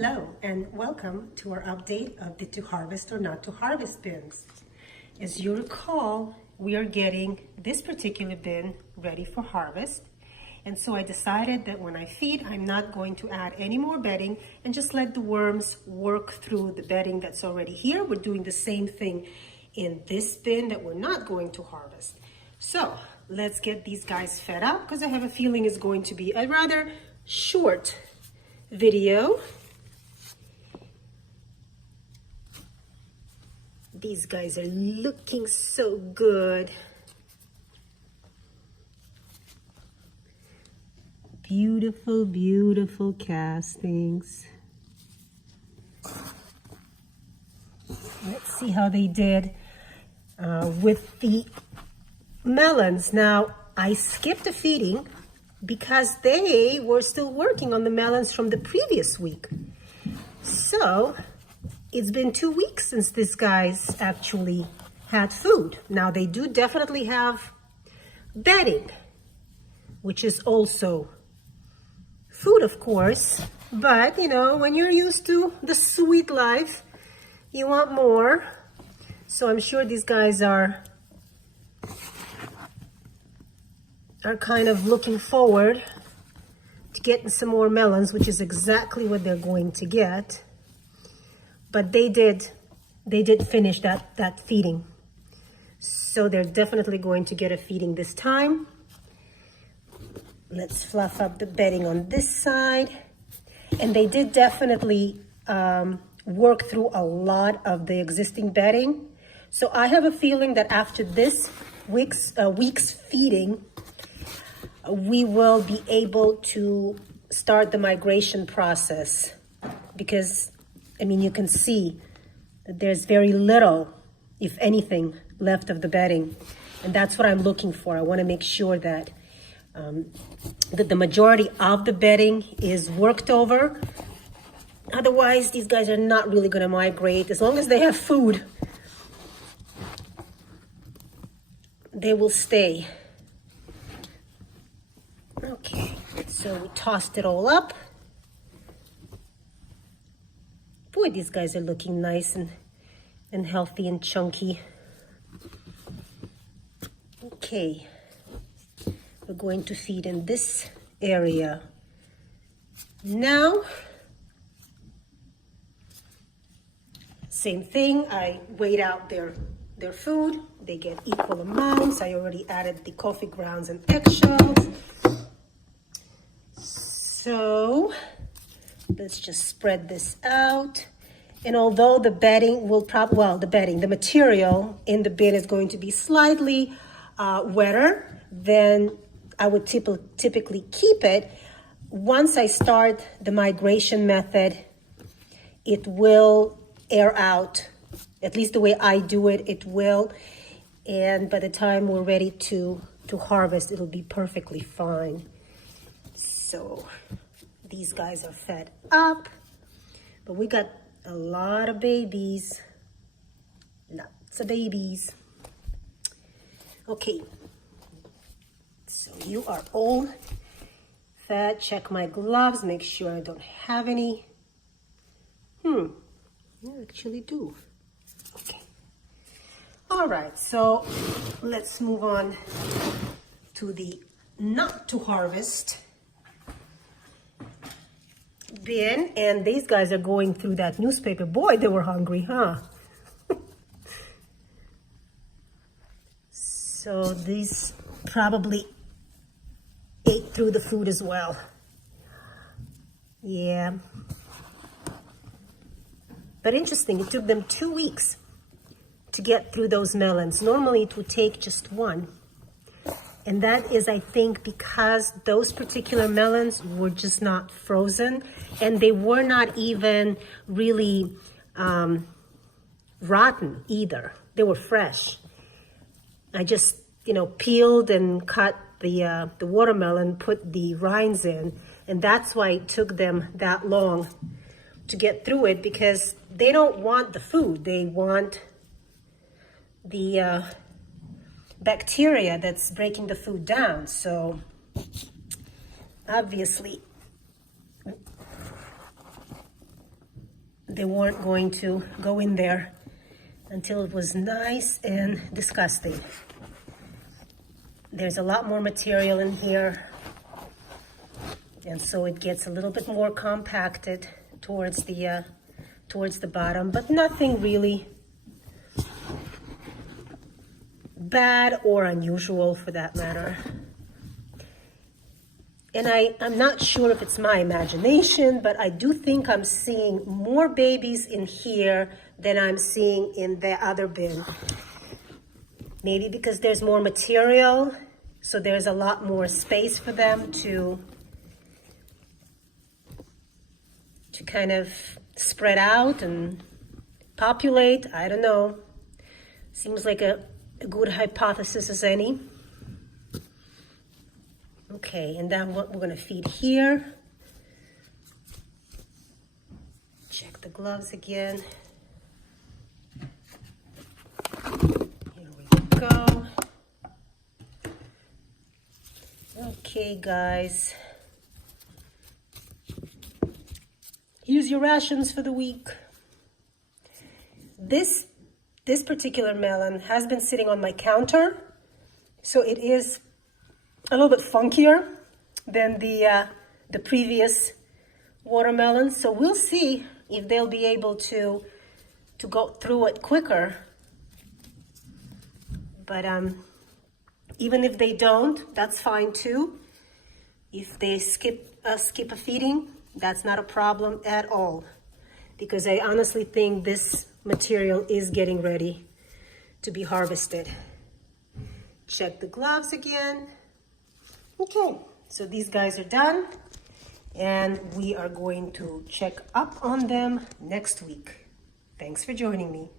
Hello and welcome to our update of the to harvest or not to harvest bins. As you recall, we are getting this particular bin ready for harvest. And so I decided that when I feed, I'm not going to add any more bedding and just let the worms work through the bedding that's already here. We're doing the same thing in this bin that we're not going to harvest. So let's get these guys fed up because I have a feeling it's going to be a rather short video. These guys are looking so good. Beautiful, beautiful castings. Let's see how they did with the melons. Now, I skipped a feeding because they were still working on the melons from the previous week. So, it's been 2 weeks since these guys actually had food. Now, they do definitely have bedding, which is also food, of course. But, you know, when you're used to the sweet life, you want more. So I'm sure these guys are kind of looking forward to getting some more melons, which is exactly what they're going to get. But they did finish that feeding. So they're definitely going to get a feeding this time. Let's fluff up the bedding on this side. And they did definitely work through a lot of the existing bedding. So I have a feeling that after this week's feeding, we will be able to start the migration process. Because, I mean, you can see that there's very little, if anything, left of the bedding. And that's what I'm looking for. I want to make sure that the majority of the bedding is worked over. Otherwise, these guys are not really going to migrate. As long as they have food, they will stay. Okay, so we tossed it all up. Boy, these guys are looking nice and healthy and chunky. Okay. We're going to feed in this area. Now, same thing, I weighed out their food. They get equal amounts. I already added the coffee grounds and eggshells. So, let's just spread this out. And although the bedding will the material in the bin is going to be slightly wetter than I would typically keep it. Once I start the migration method, it will air out. At least the way I do it, it will. And by the time we're ready to harvest, it'll be perfectly fine. So these guys are fed up. But we got a lot of babies. Lots of babies. Okay. So you are all fed. Check my gloves. Make sure I don't have any. I actually do. Okay. All right. So let's move on to the not to harvest bin. And these guys are going through that newspaper. Boy, they were hungry, huh? So these probably ate through the food as well. Yeah. But interesting, it took them 2 weeks to get through those melons. Normally it would take just one. And that is, I think, because those particular melons were just not frozen and they were not even really rotten either. They were fresh. I just, peeled and cut the watermelon, put the rinds in, and that's why it took them that long to get through it, because they don't want the food. They want the bacteria that's breaking the food down. So obviously they weren't going to go in there until it was nice and disgusting. There's a lot more material in here, and so it gets a little bit more compacted towards the bottom, but nothing really bad or unusual for that matter. And I'm not sure if it's my imagination, but I do think I'm seeing more babies in here than I'm seeing in the other bin. Maybe because there's more material, so there's a lot more space for them to kind of spread out and populate. I don't know. Seems like a good hypothesis as any. Okay, and then what we're going to feed here. Check the gloves again. Here we go. Okay, guys. Here's your rations for the week. This particular melon has been sitting on my counter, so it is a little bit funkier than the previous watermelons. So we'll see if they'll be able to go through it quicker. But even if they don't, that's fine too. If they skip a feeding, that's not a problem at all, because I honestly think this material is getting ready to be harvested. Check the gloves again. Okay, so these guys are done, and we are going to check up on them next week. Thanks for joining me.